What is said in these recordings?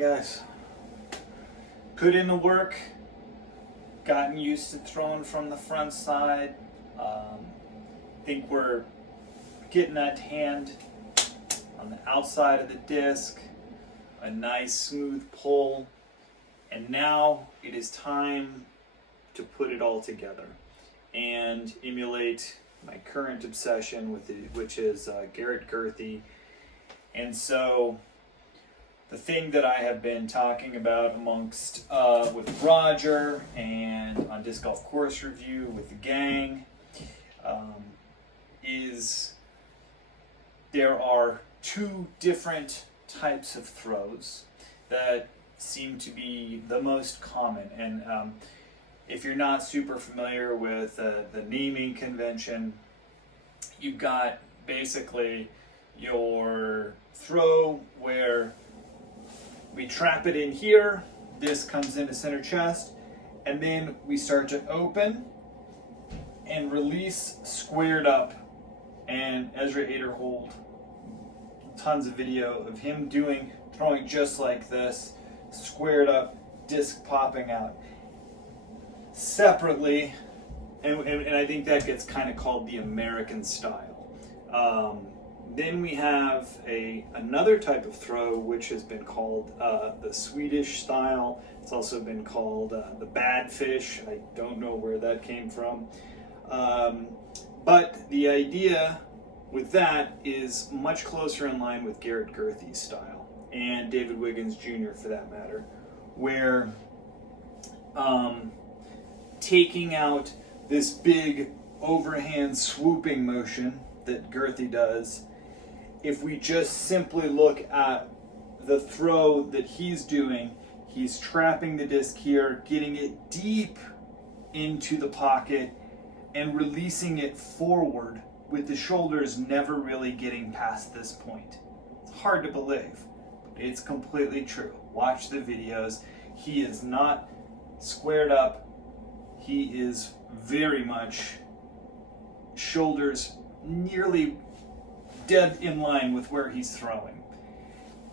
Guys, put in the work, gotten used to throwing from the front side. Think we're getting that hand on the outside of the disc, a nice smooth pull, and now it is time to put it all together and emulate my current obsession with it, which is Garrett Girthy. And so the thing that I have been talking about amongst with Roger and on Disc Golf Course Review with the gang is there are two different types of throws that seem to be the most common. And if you're not super familiar with the naming convention, you've got basically your throw where we trap it in here, this comes into center chest, and then we start to open and release squared up. And Ezra Aderhold, tons of video of him throwing just like this, squared up, disc popping out. Separately, and I think that gets kind of called the American style. Then we have another type of throw which has been called the Swedish style. It's also been called the badFish. I don't know where that came from. But the idea with that is much closer in line with Garrett Girthy's style, and David Wiggins Jr. for that matter, where taking out this big overhand swooping motion that Girthy does, if we just simply look at the throw that he's doing, he's trapping the disc here, getting it deep into the pocket and releasing it forward with the shoulders never really getting past this point. It's hard to believe, but it's completely true. Watch the videos. He is not squared up. He is very much shoulders nearly dead in line with where he's throwing.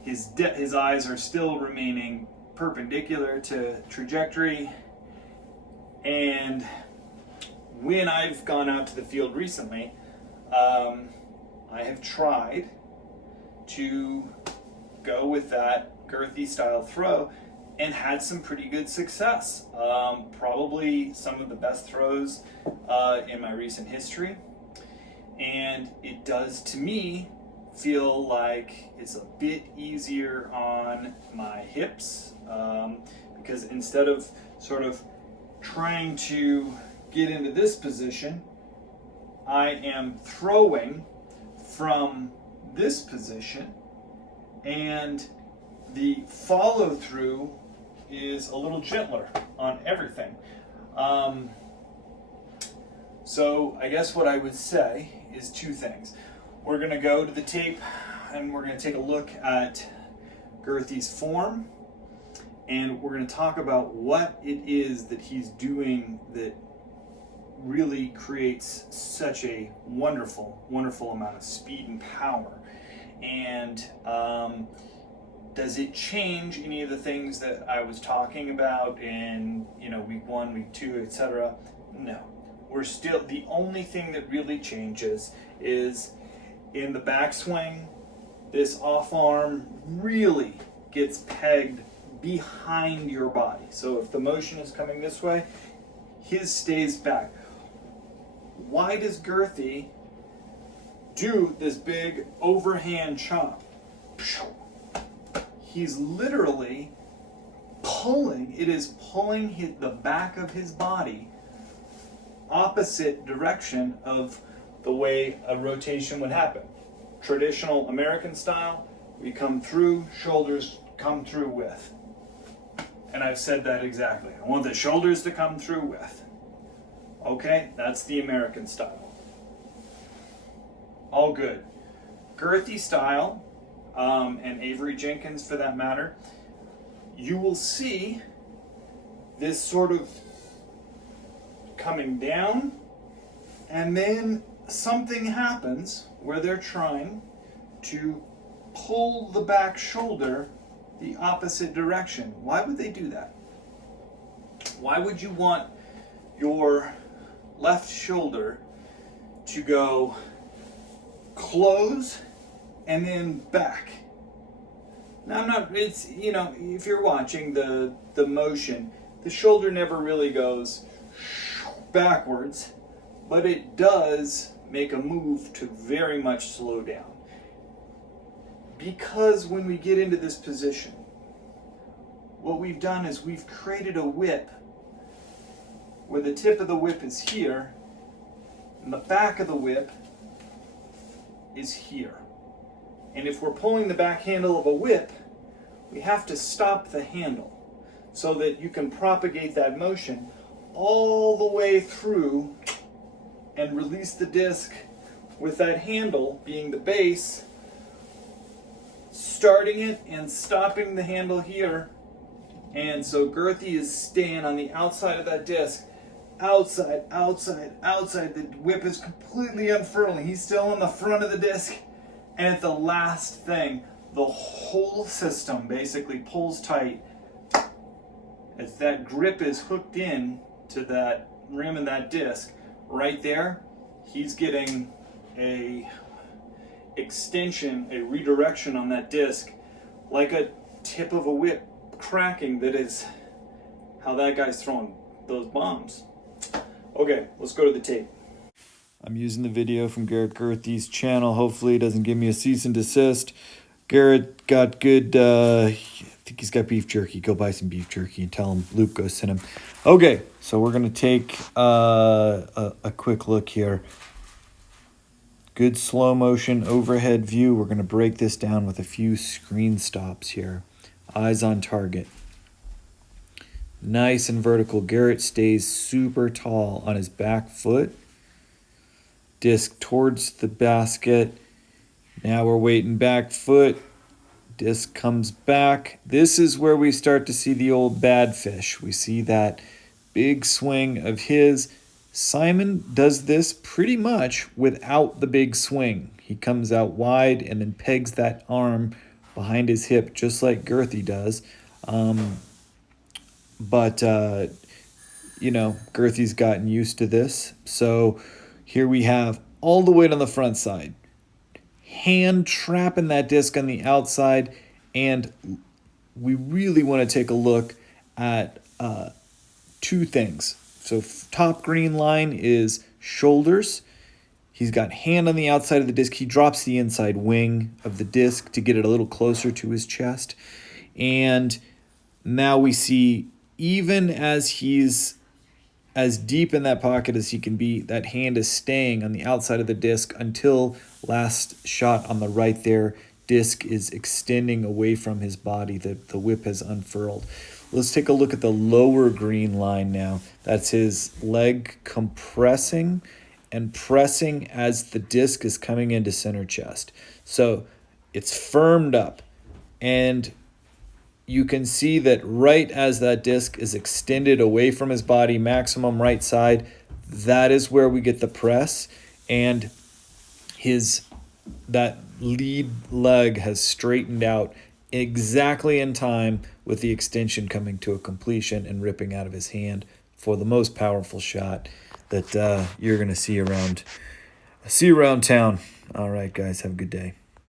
His eyes are still remaining perpendicular to trajectory. And when I've gone out to the field recently, I have tried to go with that Girthy style throw and had some pretty good success. Probably some of the best throws in my recent history. And it does, to me, feel like it's a bit easier on my hips, because instead of sort of trying to get into this position, I am throwing from this position, and the follow through is a little gentler on everything. So I guess what I would say is two things. We're going to go to the tape and we're going to take a look at Girthy's form, and we're going to talk about what it is that he's doing that really creates such a wonderful, wonderful amount of speed and power. And does it change any of the things that I was talking about in week 1, week 2, etc.? No. We're still, the only thing that really changes is in the backswing, this off arm really gets pegged behind your body. So if the motion is coming this way, his stays back. Why does Girthy do this big overhand chop? He's literally pulling, it is pulling the back of his body opposite direction of the way a rotation would happen. Traditional American style, we come through, shoulders come through with. And I've said that exactly. I want the shoulders to come through with. Okay, that's the American style. All good. Girthy style, and Avery Jenkins for that matter, you will see this sort of coming down, and then something happens where they're trying to pull the back shoulder the opposite direction. Why would they do that? Why would you want your left shoulder to go close and then back? Now I'm not, it's, you know, if you're watching the motion, the shoulder never really goes backwards, but it does make a move to very much slow down. Because when we get into this position, what we've done is we've created a whip where the tip of the whip is here and the back of the whip is here. And if we're pulling the back handle of a whip, we have to stop the handle so that you can propagate that motion all the way through and release the disc with that handle being the base, starting it and stopping the handle here. And so Girthy is staying on the outside of that disc. Outside, outside, outside. The whip is completely unfurling. He's still on the front of the disc. And at the last thing, the whole system basically pulls tight as that grip is hooked in to that rim of that disc. Right there, he's getting a extension, a redirection on that disc, like a tip of a whip cracking. That is how that guy's throwing those bombs. Okay, let's go to the tape. I'm using the video from Garrett Girthy's channel. Hopefully it doesn't give me a cease and desist. Garrett got good, I think he's got beef jerky. Go buy some beef jerky and tell him Luke goes send him. Okay, so we're going to take a quick look here. Good slow motion overhead view. We're going to break this down with a few screen stops here. Eyes on target. Nice and vertical. Garrett stays super tall on his back foot. Disc towards the basket. Now we're waiting back foot. Disc comes back. This is where we start to see the old badFish. We see that big swing of his. Simon does this pretty much without the big swing. He comes out wide and then pegs that arm behind his hip just like Girthy does. But you know, Girthy's gotten used to this. So here we have all the weight on the front side. Hand trapping that disc on the outside. And we really want to take a look at two things. So top green line is shoulders. He's got hand on the outside of the disc. He drops the inside wing of the disc to get it a little closer to his chest. And now we see, even as he's as deep in that pocket as he can be, that hand is staying on the outside of the disc until last shot on the right there. Disc is extending away from his body. The whip has unfurled. Let's take a look at the lower green line now. That's his leg compressing and pressing as the disc is coming into center chest. So it's firmed up, and you can see that right as that disc is extended away from his body, maximum right side, that is where we get the press, and that lead leg has straightened out exactly in time with the extension coming to a completion and ripping out of his hand for the most powerful shot that you're going to see around town. All right, guys, have a good day.